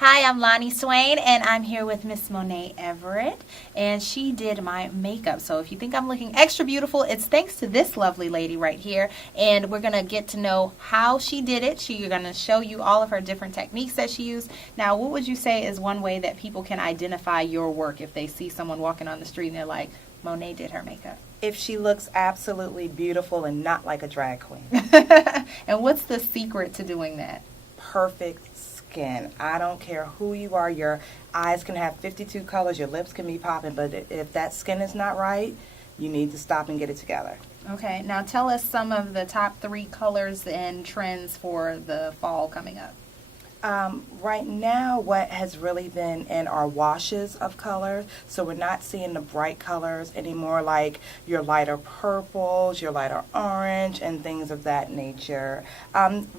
Hi, I'm Loni Swain, and I'm here with Miss Monae Everett, and she did my makeup. So if you think I'm looking extra beautiful, it's thanks to this lovely lady right here, and we're going to get to know how she did it. She's going to show you all of her different techniques that she used. Now, what would you say is one way that people can identify your work if they see someone walking on the street and they're like, Monae did her makeup? If she looks absolutely beautiful and not like a drag queen. And what's the secret to doing that? Perfect skin. I don't care who you are. Your eyes can have 52 colors, your lips can be popping, but if that skin is not right, you need to stop and get it together. Okay, now tell us some of the top 3 colors and trends for the fall coming up. Right now, what has really been in are washes of color, so we're not seeing the bright colors anymore, like your lighter purples, your lighter orange, and things of that nature.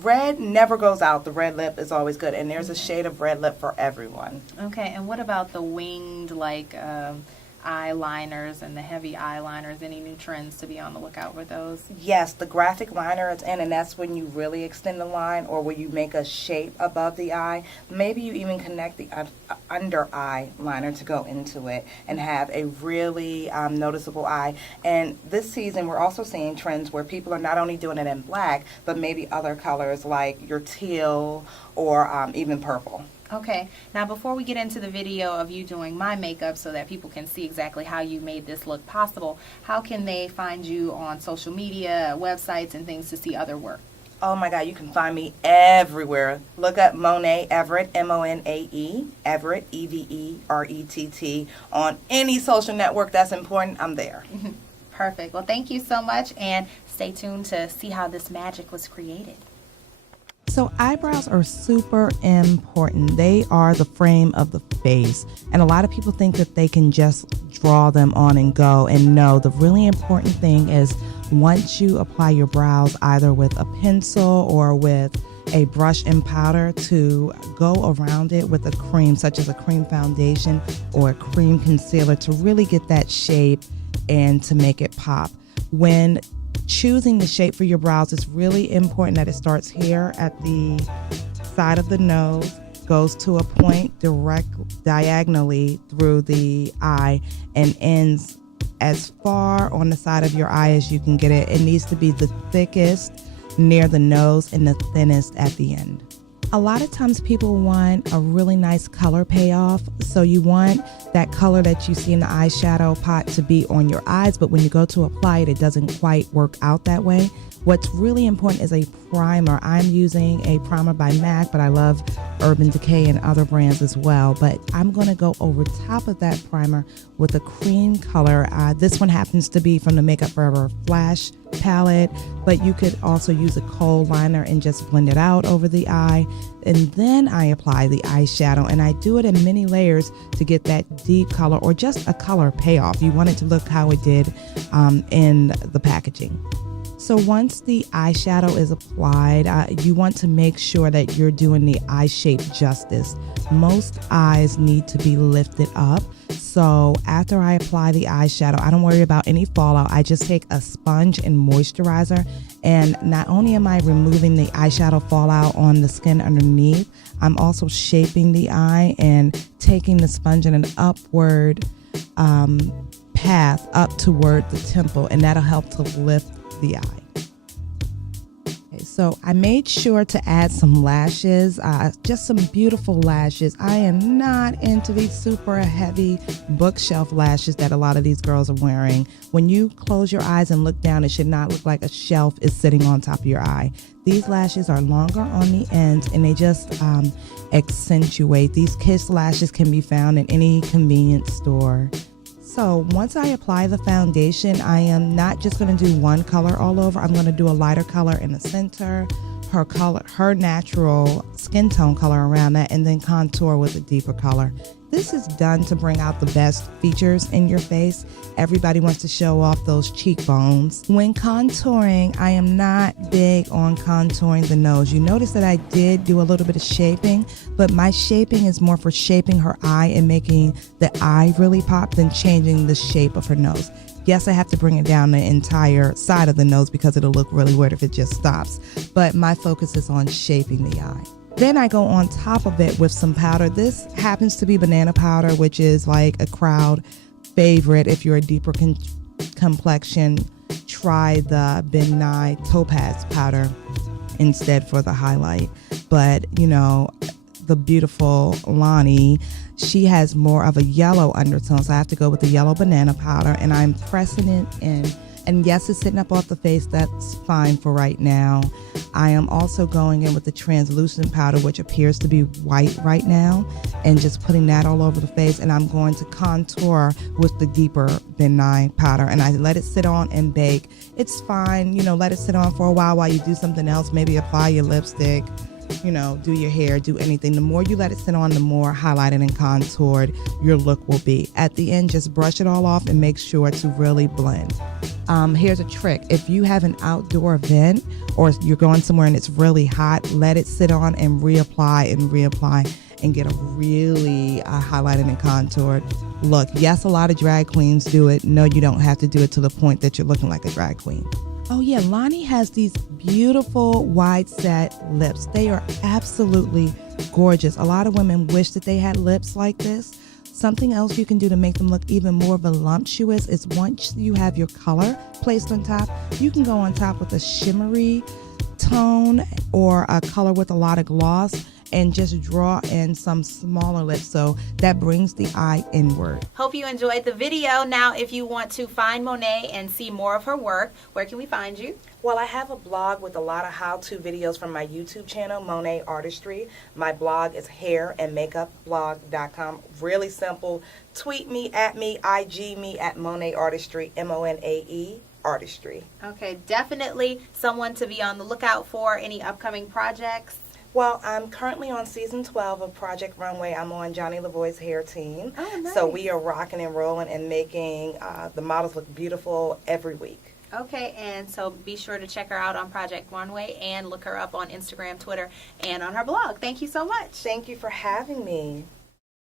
Red never goes out. The red lip is always good, and there's a shade of red lip for everyone. Okay, and what about the winged, like, eyeliners and the heavy eyeliners? Any new trends to be on the lookout for those? Yes, the graphic liner is in, and that's when you really extend the line, or when you make a shape above the eye. Maybe you even connect the under eye liner to go into it and have a really noticeable eye. And this season we're also seeing trends where people are not only doing it in black, but maybe other colors like your teal or even purple. Okay, now before we get into the video of you doing my makeup so that people can see exactly how you made this look possible, how can they find you on social media, websites, and things to see other work? Oh my God, you can find me everywhere. Look up Monae Everett, M-O-N-A-E, Everett, E-V-E-R-E-T-T. On any social network that's important, I'm there. Perfect. Well, thank you so much, and stay tuned to see how this magic was created. So eyebrows are super important. They are the frame of the face. And a lot of people think that they can just draw them on and go. And no, the really important thing is once you apply your brows either with a pencil or with a brush and powder, to go around it with a cream, such as a cream foundation or a cream concealer, to really get that shape and to make it pop. When choosing the shape for your brows, it's really important that it starts here at the side of the nose, goes to a point diagonally through the eye, and ends as far on the side of your eye as you can get it. It needs to be the thickest near the nose and the thinnest at the end. A lot of times people want a really nice color payoff, so you want that color that you see in the eyeshadow pot to be on your eyes, but when you go to apply it, it doesn't quite work out that way. What's really important is a primer. I'm using a primer by MAC, but I love Urban Decay and other brands as well. But I'm going to go over top of that primer with a cream color. This one happens to be from the Makeup Forever Flash palette, but you could also use a kohl liner and just blend it out over the eye. And then I apply the eyeshadow, and I do it in many layers to get that deep color or just a color payoff. You want it to look how it did in the packaging. So once the eyeshadow is applied, you want to make sure that you're doing the eye shape justice. Most eyes need to be lifted up. So after I apply the eyeshadow, I don't worry about any fallout. I just take a sponge and moisturizer, and not only am I removing the eyeshadow fallout on the skin underneath, I'm also shaping the eye and taking the sponge in an upward path up toward the temple, and that'll help to lift the eye. Okay, so I made sure to add some lashes, just some beautiful lashes. I am not into these super heavy bookshelf lashes that a lot of these girls are wearing. When you close your eyes and look down, it should not look like a shelf is sitting on top of your eye. These lashes are longer on the ends, and they just accentuate. These kiss lashes can be found in any convenience store. So once I apply the foundation, I am not just going to do one color all over. I'm going to do a lighter color in the center, her natural skin tone color around that, and then contour with a deeper color. This is done to bring out the best features in your face. Everybody wants to show off those cheekbones. When contouring, I am not big on contouring the nose. You notice that I did do a little bit of shaping, but my shaping is more for shaping her eye and making the eye really pop than changing the shape of her nose. Yes, I have to bring it down the entire side of the nose because it'll look really weird if it just stops, but my focus is on shaping the eye. Then I go on top of it with some powder. This happens to be banana powder, which is like a crowd favorite. If you're a deeper complexion, try the Monae Topaz powder instead for the highlight. But, you know, the beautiful Loni, she has more of a yellow undertone, so I have to go with the yellow banana powder, and I'm pressing it in. And yes, it's sitting up off the face. That's fine for right now. I am also going in with the translucent powder, which appears to be white right now, and just putting that all over the face. And I'm going to contour with the deeper Monae powder, and I let it sit on and bake. It's fine, you know, let it sit on for a while you do something else, maybe apply your lipstick, you know, do your hair, do anything. The more you let it sit on, the more highlighted and contoured your look will be. At the end, just brush it all off and make sure to really blend. Here's a trick. If you have an outdoor event or you're going somewhere and it's really hot, let it sit on and reapply and get a really highlighted and contoured look. Yes, a lot of drag queens do it. No, you don't have to do it to the point that you're looking like a drag queen. Oh yeah, Loni has these beautiful wide set lips. They are absolutely gorgeous. A lot of women wish that they had lips like this. Something else you can do to make them look even more voluptuous is once you have your color placed on top, you can go on top with a shimmery tone or a color with a lot of gloss and just draw in some smaller lips, so that brings the eye inward. Hope you enjoyed the video. Now, if you want to find Monae and see more of her work, where can we find you? Well, I have a blog with a lot of how-to videos from my YouTube channel, Monae Artistry. My blog is hairandmakeupblog.com. Really simple. Tweet me, IG me at Monae Artistry, MONAE Artistry. Okay, definitely someone to be on the lookout for. Any upcoming projects? Well, I'm currently on season 12 of Project Runway. I'm on Johnny Lavoie's hair team. Oh, nice. So we are rocking and rolling and making the models look beautiful every week. Okay, and so be sure to check her out on Project Runway and look her up on Instagram, Twitter, and on her blog. Thank you so much. Thank you for having me.